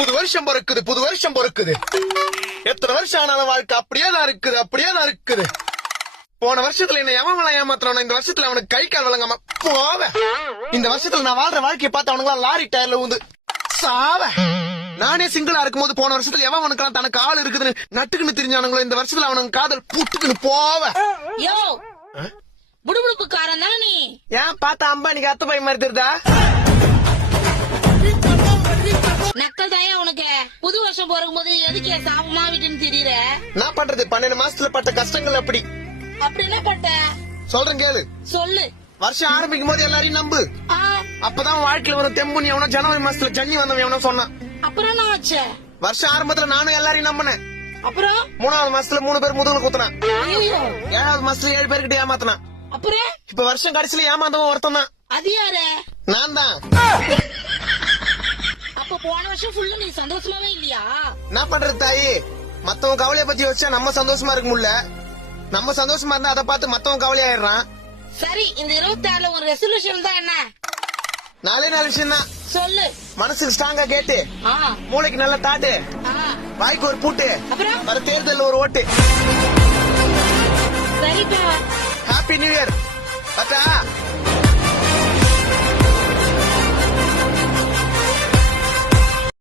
புது வருஷம் பொறுக்குது. எத்தனை வருஷம் ஆனாலும் வாழ்க்கை அப்படியே தான் இருக்குது. போன வருஷத்துல என்ன எவன் ஏமாத்துறானோ இந்த வருஷத்துல அவனுக்கு கை கால் விளங்காம போவேன். இந்த வருஷத்துல நான் வாழ்ற வாழ்க்கையை பார்த்து அவனுங்களா லாரி டயர்ல ஊந்து சாவ. நானே சிங்கிளா இருக்கும்போது போன வருஷத்துல எவன் அவனுக்கு தனக்கு ஆள் இருக்குதுன்னு நட்டுக்குன்னு தெரிஞ்சானுங்களோ இந்த வருஷத்துல அவனுக்கு காதல் புட்டுக்குன்னு போவேன். யோ புடுபுடுப்புக்காரன் தானே நீ? ஏன் பார்த்தா அம்பானிக்கு அத்த பை மாதிரி தெரியுதா? நக்கல் தாயா உனக்கு. புது வருஷம் பிறக்கும் போது எதுக்கு சாபமா விட்டுன்னு தெரியற? நான் பண்றது 12 மாசத்துல பட்ட கஷ்டங்கள் அப்படி என்ன பட்ட சொல்றேன் கேளு. சொல்லு. வருஷம் ஆரம்பிக்கும் போது எல்லாரையும் நம்பு. அப்பதான் வாழ்க்கையில ஒரு தெம்புன்னு எவனோ ஜனவரி மாசத்துல ஜன்னி வந்தவன் எவனோ சொன்னான். அப்புறம் என்ன ஆச்சு? வருஷம் ஆரம்பத்துல நானும் எல்லாரையும் நம்பினேன். அப்புறம் 3வது மாசத்துல 3 பேர் முதுகுல குத்துனான். ஐயோ. 7வது மாசத்துல 7 பேர்கிட்ட ஏமாத்தினான். அப்புறம் இப்ப வருஷம் கடைசியில ஏமாந்தவன் ஒருத்தன் தான். அது யாரு? நான் தான். அப்ப போன வருஷம் ஃபுல்லா நீ சந்தோஷமாவே இல்லையா? என்ன பண்றது தாயி? மத்தவங்க கவலைய பத்தி வச்சா நம்ம சந்தோஷமா இருக்க முடியல. நம்ம சந்தோஷமா இருந்தா அதை பார்த்து மத்தவங்க கவலையாயிடுறான். சரி, இந்த 26ல ஒரு ரெசல்யூஷன் தான் என்ன? 4 விஷயம் தான். சொல்லு. மனசுக்கு ஸ்ட்ராங்கா கேட்டு, ஆ மூளைக்கு நல்ல தாட்டு, ஆ வாய்க்கு ஒரு பூட்டு, அப்புறம் வர தேர்தல்ல ஒரு ஓட்டு. சரிப்பா. Happy new year. பத்தா